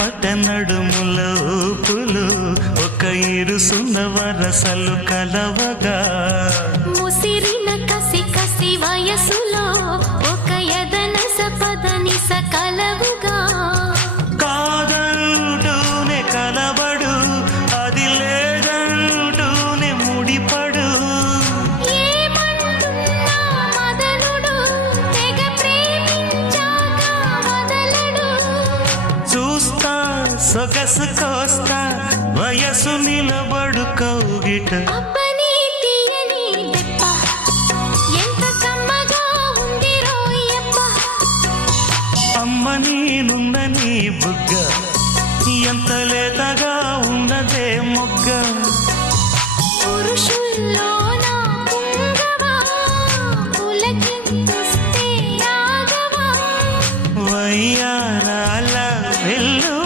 పట్ట నడుముల ఊపులు ఒక ఇరుసున్న వరసలు కలవగా ముసిరిన కసి కసి వయసులో ఒక యదన సపదని సకలవుగా కాదంటూనే కలబడు అది లేదంటూనే ముడిపడు ఏమంటున్నా మదనుడు తెగ ప్రేమించాక వదలడు చూస్తా సొగసు కోస్తా వయసు నిలబడు కౌగిట అబ్బని తీయని దెప్ప ఎంత కమ్మగా ఉంది రోయప్ప అమ్మ నేనున్న నీ బుగ్గ ఎంత లేతగా ఉన్నదే మొగ్గ పురుషుల్లో